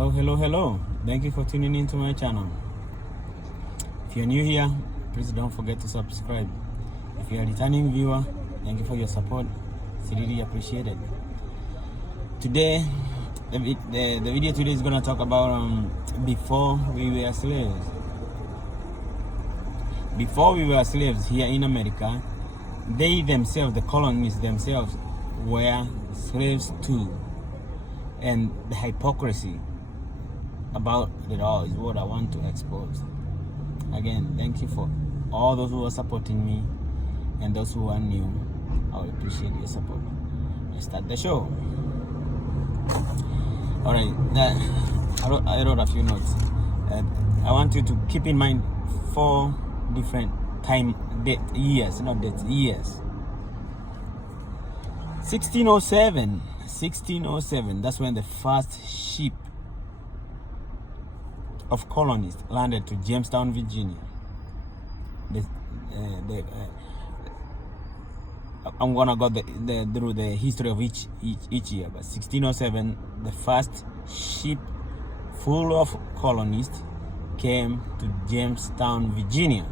Hello. Thank you for tuning into my channel. If you're new here, please don't forget to subscribe. If you're a returning viewer, thank you for your support. It's really appreciated. Today, the video today is going to talk about before we were slaves. Before we were slaves here in America, they themselves, the colonists themselves, were slaves too. And the hypocrisy about it all is what I want to expose. Again, thank you for all those who are supporting me and those who are new. I will appreciate your support. Let's start the show. Alright, I wrote a few notes. I want you to keep in mind 4 different years. 1607, that's when the first ship of colonists landed to JamesTown, Virginia. I'm gonna go through the history of each year, but 1607, the first ship full of colonists came to JamesTown, Virginia.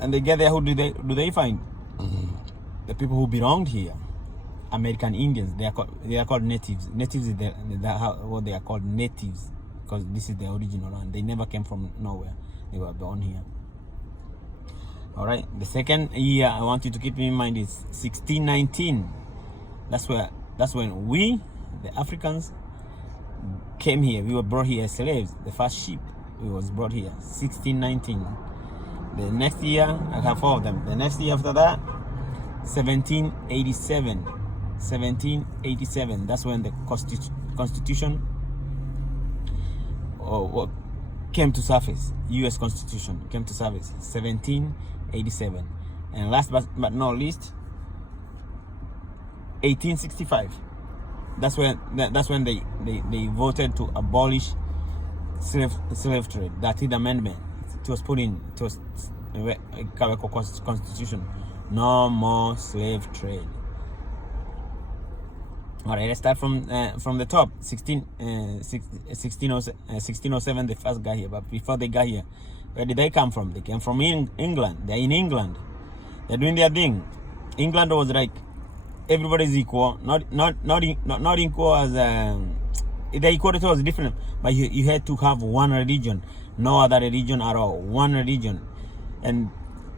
And they get there, who do they find? The people who belonged here, American Indians. They are called natives. Natives is what they are called, natives, because this is the original land. They never came from nowhere. They were born here. All right. The second year I want you to keep in mind is 1619. That's when we, the Africans, came here. We were brought here as slaves. The first ship was brought here, 1619. The next year, I have 4 of them. The next year after that, 1787. 1787. That's when the Constitution came to surface. U.S. Constitution came to surface. 1787. And last but not least, 1865. That's when they voted to abolish slave trade. That is the amendment. It was put in. It was Constitution. No more slave trade. All right, let's start from the top. 1607, they first got here. But before they got here, where did they come from? They came from England. They're in England. They're doing their thing. England was like everybody's equal. Not equal as the equality was different. But you had to have one religion, no other religion at all. One religion, and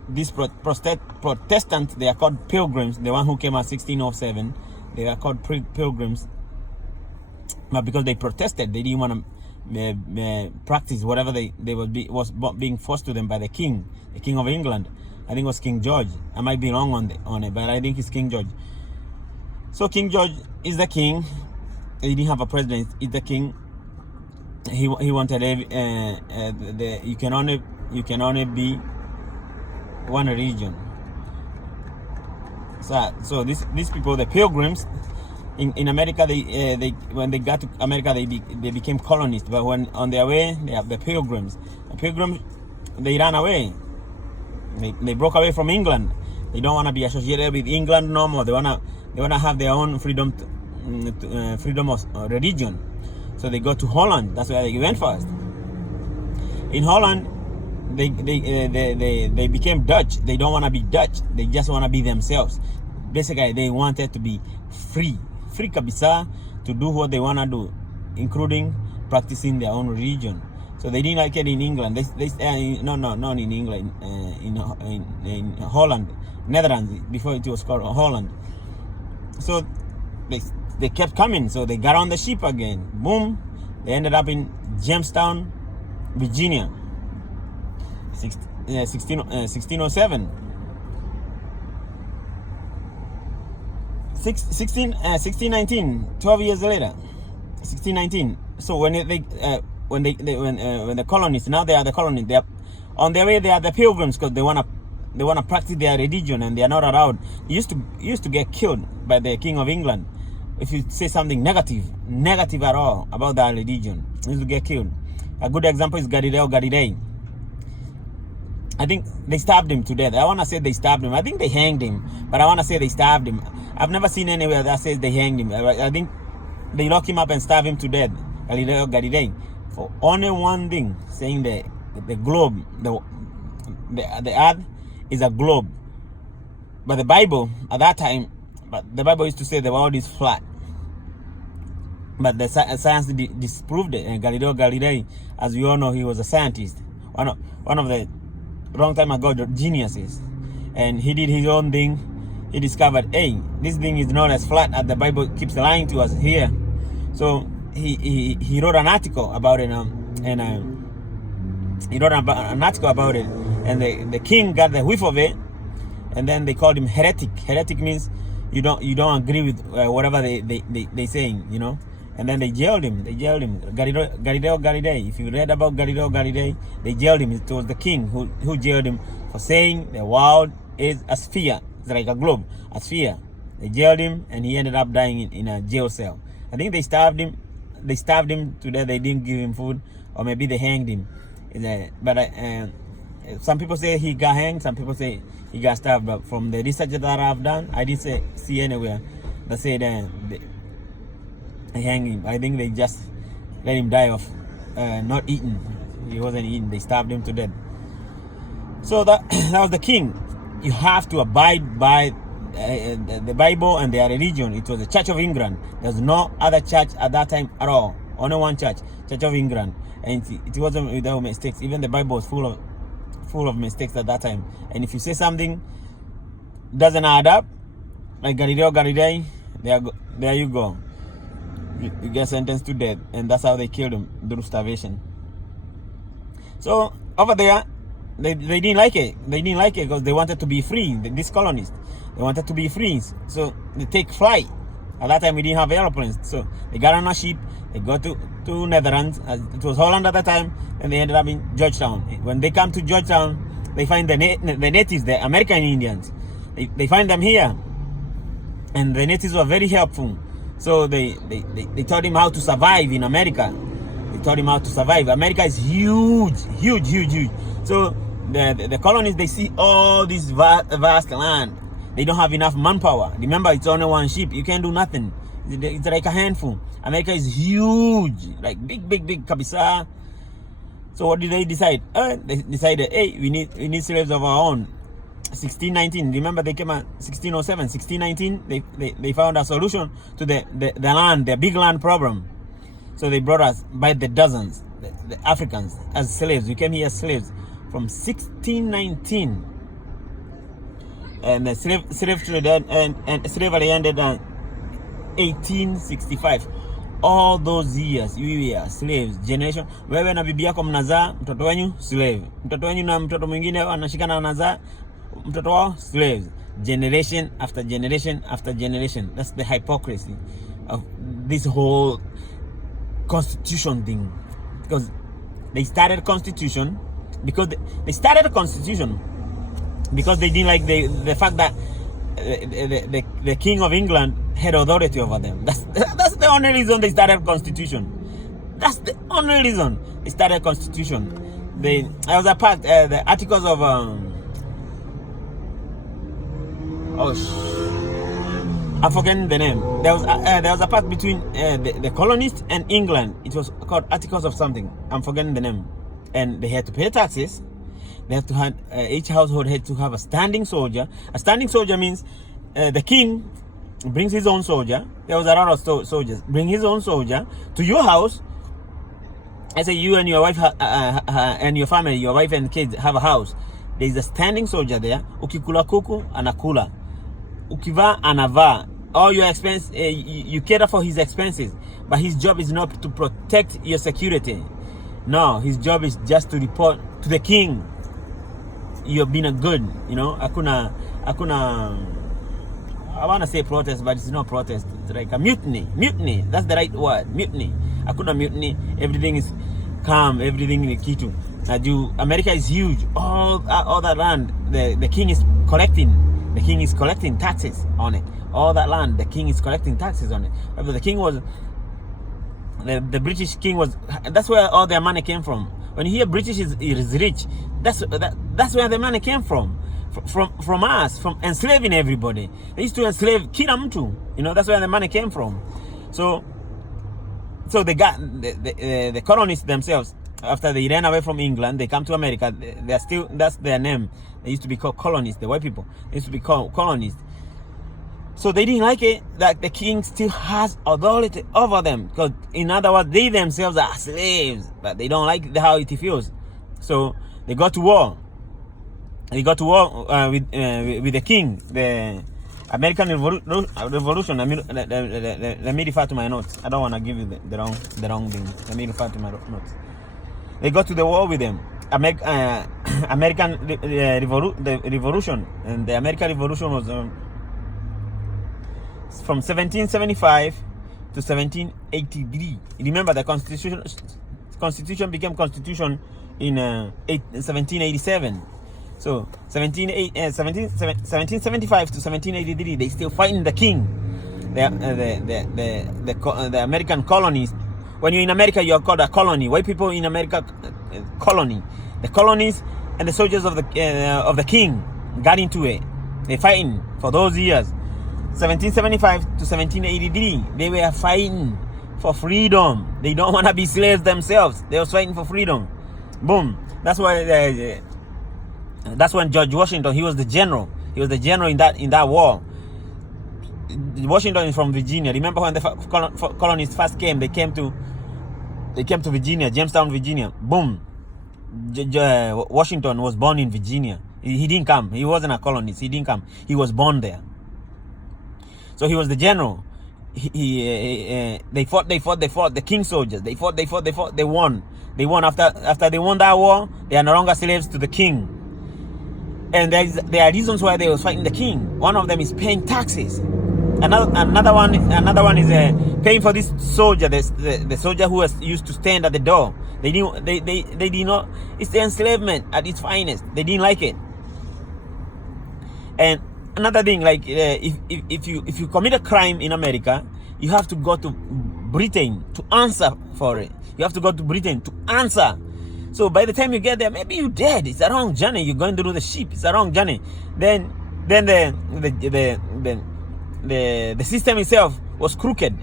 these Protestants, they are called pilgrims. The one who came at 1607, they are called pilgrims. But because they protested, they didn't want to practice whatever was being forced to them by the king of England. I think it was King George. I might be wrong on it, but I think it's King George. So King George is the king. He didn't have a president. He's the king. He wanted you can only be one religion. So these people, the pilgrims in America, they when they got to America, they became colonists. But when on their way, they have the pilgrims. The pilgrims, they ran away. They broke away from England. They don't want to be associated with England no more. They wanna have their own freedom of religion. So they go to Holland. That's where they went first. In Holland, they became Dutch. They don't want to be Dutch. They just want to be themselves. Basically, they wanted to be free kabisa, to do what they want to do, including practicing their own religion. So they didn't like it in England. Not in England. In Holland, Netherlands, before it was called Holland. So they kept coming. So they got on the ship again. Boom. They ended up in JamesTown, Virginia. 1607. 1619, 12 years later, 1619. So when the colonists, now they are the colonists, they are on their way. They are the pilgrims because they wanna practice their religion, and they are not allowed. Used to get killed by the King of England if you say something negative at all about that religion. Used to get killed. A good example is Galileo Galilei. I think they stabbed him to death. I want to say they stabbed him. I think they hanged him, but I want to say they stabbed him. I've never seen anywhere that says they hanged him. I think they lock him up and stab him to death. Galileo Galilei, for only one thing, saying the globe, the earth is a globe. But the Bible at that time, the Bible used to say the world is flat. But the science disproved it. And Galileo Galilei, as we all know, he was a scientist, one of the long time ago geniuses, and he did his own thing. He discovered, hey, this thing is not as flat as the Bible keeps lying to us here. So he wrote an article about it, he wrote an article about it, and the king got the whiff of it, and then they called him heretic. Heretic means you don't agree with whatever they saying, you know. And then they jailed him. Galileo Galilei. If you read about Galileo Galilei, they jailed him. It was the king who jailed him for saying the world is a sphere. It's like a globe, a sphere. They jailed him, and he ended up dying in a jail cell. I think they starved him. They starved him to death. They didn't give him food, or maybe they hanged him. But some people say he got hanged. Some people say he got starved. But from the research that I've done, I didn't see anywhere that said they hang him. I think they just let him die of not eating. He wasn't eating. They starved him to death. So that was the king. You have to abide by the Bible and their religion. It was the Church of England. There's no other church at that time at all. Only one church, Church of England, and it wasn't without mistakes. Even the Bible was full of mistakes at that time. And if you say something doesn't add up, like Galileo Galilei, there you go. You get sentenced to death, and that's how they killed him, through starvation. So over there, they didn't like it. They didn't like it because they wanted to be free. These colonists, they wanted to be free, so they take flight. At that time, we didn't have airplanes, so they got on a ship. They go to Netherlands. It was Holland at the time, and they ended up in Georgetown. When they come to Georgetown, they find the natives, the American Indians. They find them here, and the natives were very helpful. So they taught him how to survive in America. They taught him how to survive. America is huge. So the colonists, they see all this vast land. They don't have enough manpower. Remember, it's only one ship. You can't do nothing. It's like a handful. America is huge, like big kabisa. So what did they decide? They decided, hey, we need slaves of our own. 1619. Remember, they came at 1607. 1619. They found a solution to the land, the big land problem. So they brought us by the dozens, the Africans, as slaves. We came here as slaves from 1619. And the slave trade and slavery ended in 1865. All those years, you were slaves. Generation, wewe na bibi yako mnazaa mtoto wenyu slave. Mtoto wenyu na mtoto mwingine anashikana anazaa mtoto wao slaves. Generation after generation after generation. That's the hypocrisy of this whole constitution thing. Because they started constitution because they didn't like the fact that the king of England had authority over them. That's the only reason they started constitution. That's the only reason they started constitution. There was a part, the articles of I'm forgetting the name. There was a part between the colonists and England. It was called Articles of something. I'm forgetting the name. And they had to pay taxes. They have to have each household had to have a standing soldier. A standing soldier means the king brings his own soldier. There was a lot of soldiers. Bring his own soldier to your house. I say you and your wife and your family, your wife and kids have a house. There is a standing soldier there. Ukikula kuku anakula. Ukiva anava. All your expense, you cater for his expenses. But his job is not to protect your security. No, his job is just to report to the king. You've been a good, you know. Akuna. I want to say protest, but it's not protest. It's like a mutiny. Mutiny. That's the right word. Mutiny. Akuna mutiny. Everything is calm. Everything is kitu. America is huge. All that land, the king is collecting. The king is collecting taxes on it. All that land, the king is collecting taxes on it. But the king was, the British king was. That's where all their money came from. When you hear British is rich, that's where the money came from. From us, from enslaving everybody. They used to enslave kila mtu. You know, that's where the money came from. So So they got the colonists themselves. After they ran away from England, they come to America. They're still, that's their name. They used to be called colonists. The white people, they used to be called colonists. So they didn't like it that the king still has authority over them. Because in other words, they themselves are slaves, but they don't like how it feels. So they got to war. They got to war with the king, the American Revolution. Let me refer to my notes. I don't want to give you the wrong thing. Let me refer to my notes. They got to the war with them. American Revolution, and the American Revolution was from 1775 to 1783. Remember, the Constitution became Constitution in 1787. So 1775 to 1783, they still fighting the king, the American colonies. When you're in America, you're called a colony. White people in America, colony. The colonies and the soldiers of the king got into it. They fighting for those years. 1775 to 1783, they were fighting for freedom. They don't want to be slaves themselves. They were fighting for freedom. Boom. That's why. That's when George Washington, he was the general. He was the general in that war. Washington is from Virginia. Remember when the colonists first came? They came to Virginia, JamesTown, Virginia. Boom. Washington was born in Virginia. He didn't come. He wasn't a colonist. He didn't come. He was born there. So he was the general. They fought. The king soldiers. They fought. They won. They won. After they won that war, they are no longer slaves to the king. And there are reasons why they were fighting the king. One of them is paying taxes. Another one is paying for this soldier, the soldier who was used to stand at the door. They did not. It's the enslavement at its finest. They didn't like it. And another thing, like if you commit a crime in America, you have to go to Britain to answer for it. You have to go to Britain to answer. So by the time you get there, maybe you're dead. It's a wrong journey. You're going through the ship. It's a wrong journey. Then the system itself was crooked.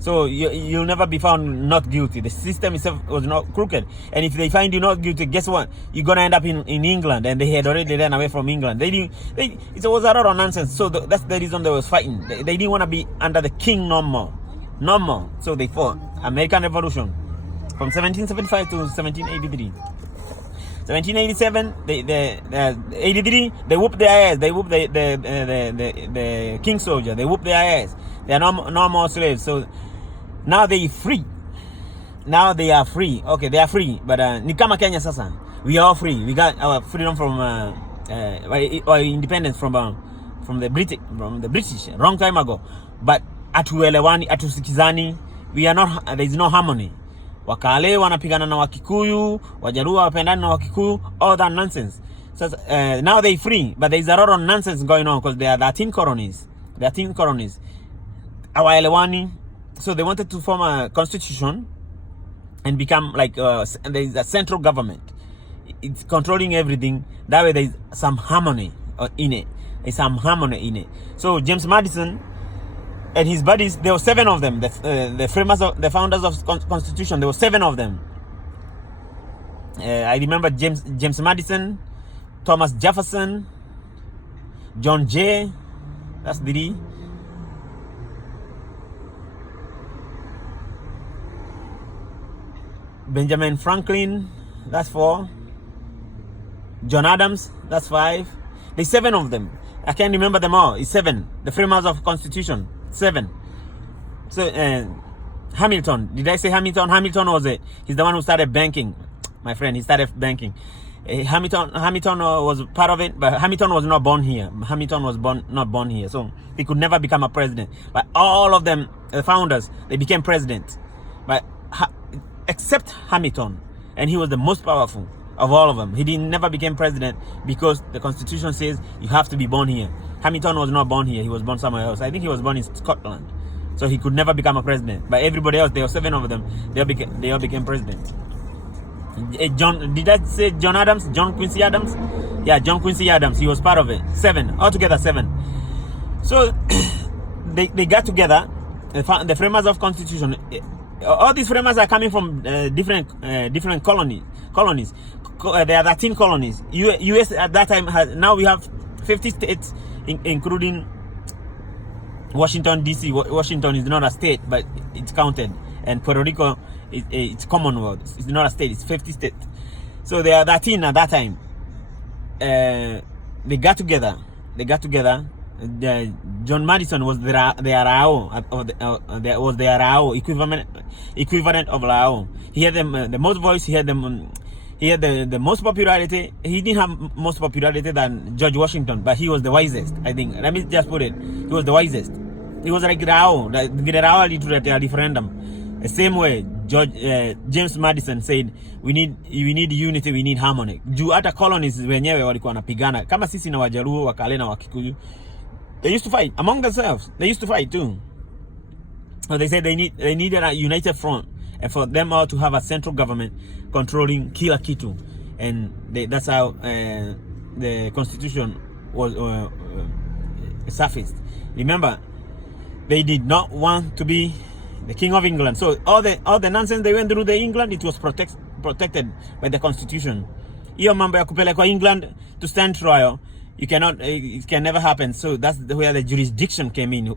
So you'll never be found not guilty. The system itself was not crooked. And if they find you not guilty, guess what? You're gonna end up in England. And they had already ran away from England. It was a lot of nonsense. So that's the reason they was fighting. They didn't want to be under the king no more. So they fought. American Revolution. From 1775 to 1783. 1787, 83, they whooped their ass. They whooped the king soldier. They whooped their ass. They are no more slaves. So now they free. Now they are free. Okay, they are free. But ni kama Kenya sasa. We are free. We got our freedom from our independence from the British a long time ago. But atuelewani, atusikizani. We are not. There is no harmony. Wakale wanapigana na Wakikuyu, Wajaluo wapendana na Wakikuyu, all that nonsense. So now they free, but there is a lot of nonsense going on because there are 13 colonies. Hawaelewani. So they wanted to form a constitution and become like there is a central government. It's controlling everything. That way there is some harmony in it. There's some harmony in it. So James Madison and his buddies, there were 7 of them. The founders of Constitution, there were 7 of them. I remember James Madison, Thomas Jefferson, John Jay, that's 3. Benjamin Franklin, that's 4. John Adams, that's 5. There's 7 of them. I can't remember them all. It's 7. The framers of Constitution. 7. So Hamilton, did I say Hamilton? Hamilton was it. He's the one who started banking. My friend, he started banking. Hamilton was part of it, but Hamilton was not born here. Hamilton was not born here, so he could never become a president. But all of them, the founders, they became presidents. But except Hamilton, and he was the most powerful of all of them. He never became president because the Constitution says you have to be born here. Hamilton was not born here. He was born somewhere else. I think he was born in Scotland. So he could never become a president. But everybody else, there were 7 of them. They all became presidents. Did I say John Adams? John Quincy Adams? Yeah, John Quincy Adams. He was part of it. 7. Altogether 7. So they got together the framers of Constitution, all these framers are coming from different colonies. There are 13 colonies. U.S. at that time now we have 50 states, including Washington D.C. Washington is not a state, but it's counted, and Puerto Rico it's Commonwealth. It's not a state. It's 50 states. So there are 13 at that time. They got together. John Madison was the Arao was the Arao equivalent of Lao. He had the most voice. He had the most popularity. He didn't have most popularity than George Washington, but he was the wisest. I think. Let me just put it. He was the wisest. He was like Rao. The Rao literate a referendum. The same way James Madison said, we need unity, we need harmony. Juu hata colonies wenyewe walikuwa wanapigana kama sisi na Wajaluo, Wakale na Wakikuyu. They used to fight among themselves. They used to fight too. So they said they needed a united front, and for them all to have a central government controlling kila kitu, and that's how the Constitution was surfaced. Remember, they did not want to be the King of England. So all the nonsense they went through the England, it was protected by the Constitution. Hiyo mambo ya kupelekwa England to stand trial, it can never happen. So that's where the jurisdiction came in.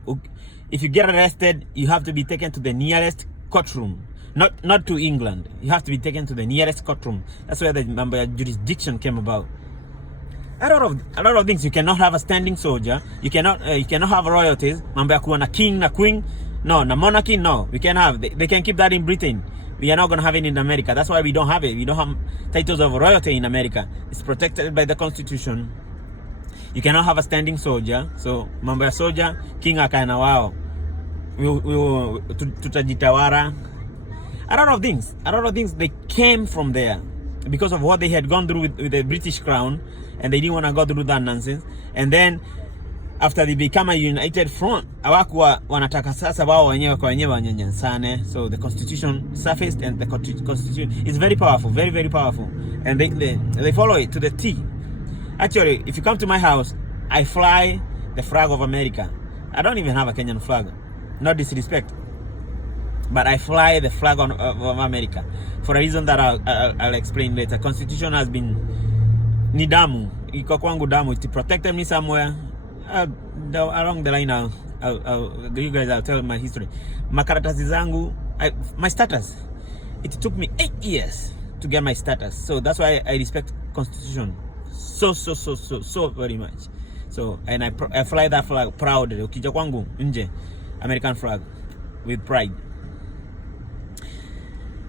If you get arrested, you have to be taken to the nearest courtroom, not to England. You have to be taken to the nearest courtroom. That's where the jurisdiction came about. A lot of things. You cannot have a standing soldier. You cannot have royalties. Mambo ya kuwa na king na queen. No, na monarchy. No, we can have. They can keep that in Britain. We are not going to have it in America. That's why we don't have it. We don't have titles of royalty in America. It's protected by the Constitution. You cannot have a standing soldier. So mambo ya soldier, king akae na wao. Tutajitawara. A lot of things they came from there because of what they had gone through with the British crown, and they didn't want to go through that nonsense. And then after they become a united front, hawakuwa wanataka sasa wao wenyewe kwa wenyewe wanyanyansane. So the Constitution surfaced, and the Constitution is very powerful, very, very powerful, and they follow it to the T. Actually, if you come to my house, I fly the flag of America. I don't even have a Kenyan flag. No disrespect, but I fly the flag of America for a reason that I'll explain later. Constitution has been ni damu, iko kwangu damu. It protected me somewhere along the line. You guys, I'll tell my history. Makaratasi zangu, my status. It took me 8 years to get my status. So that's why I respect Constitution so very much. So, and I fly that flag proudly. Ukija kwangu nje, American flag with pride.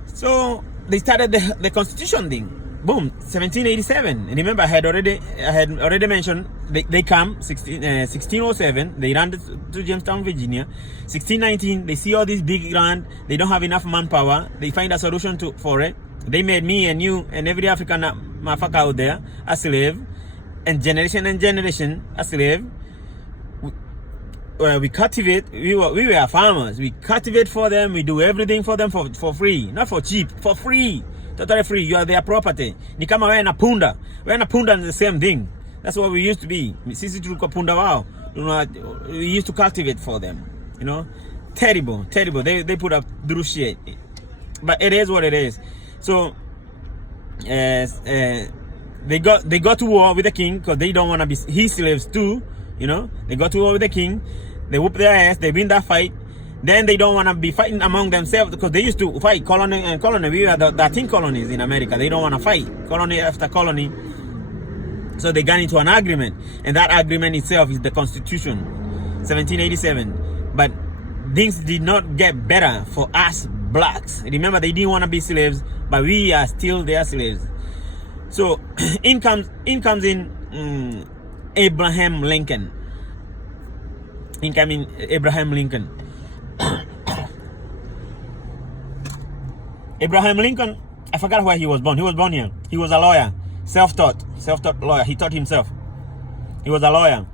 So they started the Constitution thing. Boom, 1787. And remember, I had already mentioned they come 1607. They ran to JamesTown, Virginia. 1619. They see all this big land. They don't have enough manpower. They find a solution for it. They made me and you and every African motherfucker out there a slave, and generation a slave. We cultivate. We were farmers. We cultivate for them. We do everything for them for free, not for cheap, for free, totally free. You are their property. Ni kama wewe na punda. Wewe na punda is the same thing. That's what we used to be. Sisi tulikuwa punda wao. We used to cultivate for them. You know, terrible. They put up through shit, but it is what it is. So they got to war with the king because they don't want to be his slaves too. You know, they got to war with the king. They whoop their ass. They win that fight. Then they don't want to be fighting among themselves because they used to fight colony and colony. We are the 13 colonies in America. They don't want to fight colony after colony. So they got into an agreement, and that agreement itself is the Constitution, 1787. But things did not get better for us blacks. Remember, they didn't want to be slaves, but we are still their slaves. So in comes Abraham Lincoln. Abraham Lincoln. Abraham Lincoln, I forgot where he was born. He was born here. He was a lawyer, self-taught lawyer. He taught himself. He was a lawyer,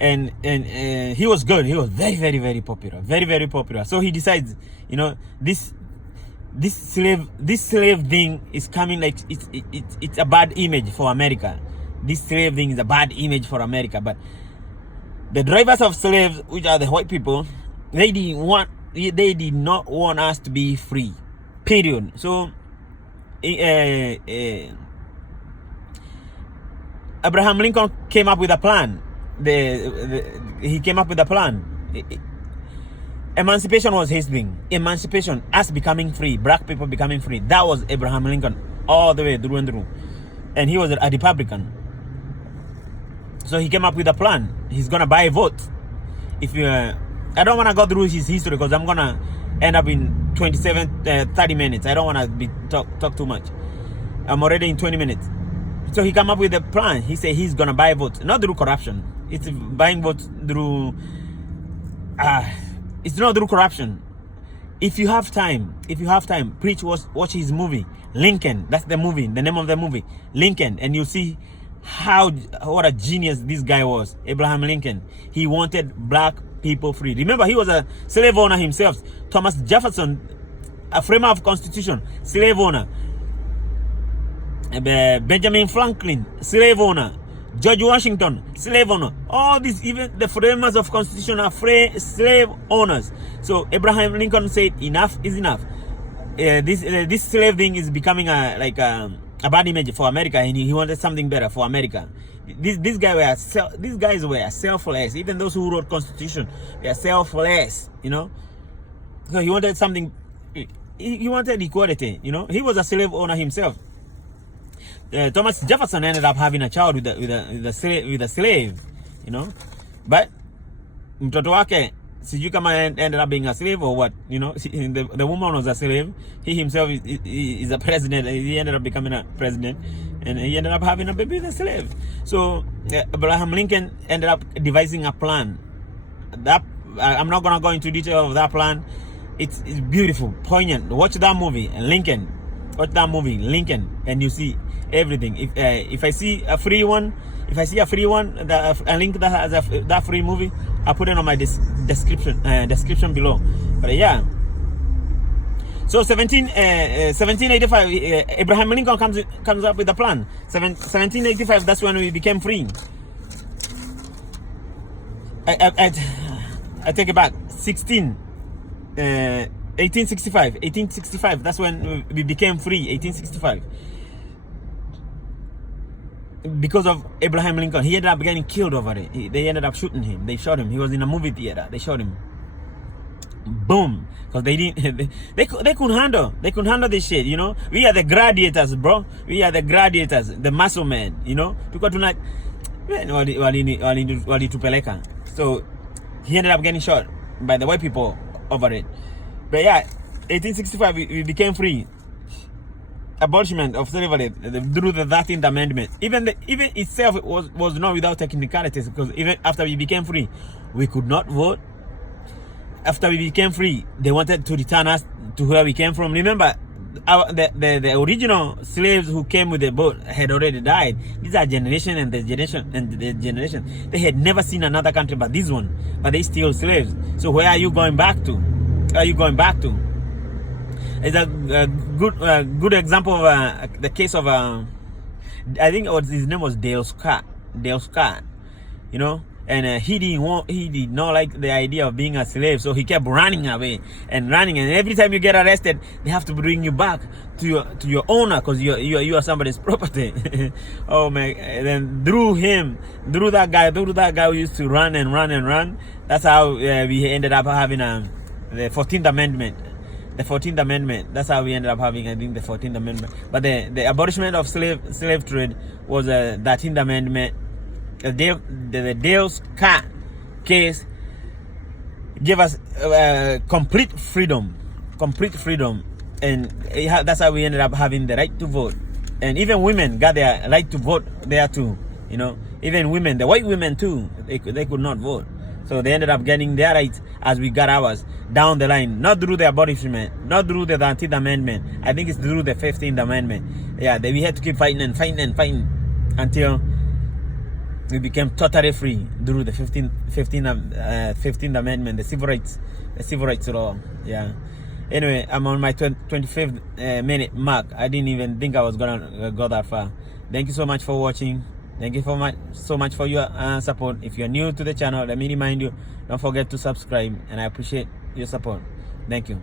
and he was good. He was very, very, very popular. Very, very popular. So he decides, you know, this slave thing is coming, like it's a bad image for America. This slave thing is a bad image for America. But the drivers of slaves, which are the white people, They did not want us to be free. Period. So Abraham Lincoln came up with a plan. He came up with a plan. Emancipation was his thing. Emancipation, us becoming free, black people becoming free. That was Abraham Lincoln all the way through and through. And he was a Republican. So he came up with a plan. He's gonna buy votes. If you, I don't want to go through his history because I'm gonna end up in 30 minutes. I don't want to talk too much. I'm already in 20 minutes. So he came up with a plan. He said he's gonna buy votes, not through corruption. It's buying votes through. It's not through corruption. If you have time, preach, watch his movie, Lincoln. That's the movie, the name of the movie, Lincoln, and you'll see what a genius this guy was, Abraham Lincoln. He wanted black people free. Remember, he was a slave owner himself. Thomas Jefferson, a framer of Constitution, slave owner. Benjamin Franklin, slave owner. George Washington, slave owner. All these, even the framers of Constitution are slave owners. So Abraham Lincoln said, enough is enough. This slave thing is becoming a bad image for America, and he wanted something better for America. These guys were selfless. Even those who wrote Constitution, they are selfless, you know. So he wanted something. He wanted equality, you know. He was a slave owner himself. Thomas Jefferson ended up having a child with a slave, you know. But mtoto wake sijui kama ended up being a slave or what, you know. The woman was a slave. He himself is a president. He ended up becoming a president, and he ended up having a baby with a slave. So Abraham Lincoln ended up devising a plan. That I'm not gonna go into detail of that plan. It's beautiful, poignant. Watch that movie, Lincoln. Watch that movie, Lincoln, and you see everything. If I see a free one, a link that has that free movie, I'll put it on my description below. But yeah. So 1785, Abraham Lincoln comes up with a plan. 1785, that's when we became free. I take it back. 1865, that's when we became free. 1865, because of Abraham Lincoln. He ended up getting killed over it. They ended up shooting him. They shot him. He was in a movie theater. They shot him. Boom. Because they couldn't handle this shit, you know. We are the gladiators, bro. We are the gladiators, the muscle men, you know. So he ended up getting shot by the white people over it. But yeah, 1865 we became free. Abolishment of slavery through the 13th Amendment. Even itself was not without technicalities, because even after we became free, we could not vote. After we became free, they wanted to return us to where we came from. Remember, the original slaves who came with the boat had already died. These are generation and the generation. They had never seen another country but this one, but they still slaves. So where are you going back to? It's a good example of the case of I think his name was Dale Scott, you know. And he did not like the idea of being a slave, so he kept running away and running. And every time you get arrested, they have to bring you back to your owner, because you are somebody's property. Oh man! And then through that guy who used to run and run. That's how we ended up having the 14th Amendment. The 14th Amendment. That's how we ended up having, I think, the 14th Amendment. But the abolishment of slave trade was the 13th Amendment. The Dale Scott case gave us complete freedom, and that's how we ended up having the right to vote. And even women got their right to vote there too. You know, even women, the white women too, they could not vote. So they ended up getting their rights as we got ours down the line, not through the abolishment, not through the 13th Amendment. I think it's through the 15th Amendment. Yeah, we had to keep fighting until we became totally free through the 15th Amendment, the civil rights law. Yeah. Anyway, I'm on my 25th minute mark. I didn't even think I was gonna go that far. Thank you so much for watching. Thank you so much for your support. If you're new to the channel, let me remind you, don't forget to subscribe, and I appreciate your support. Thank you.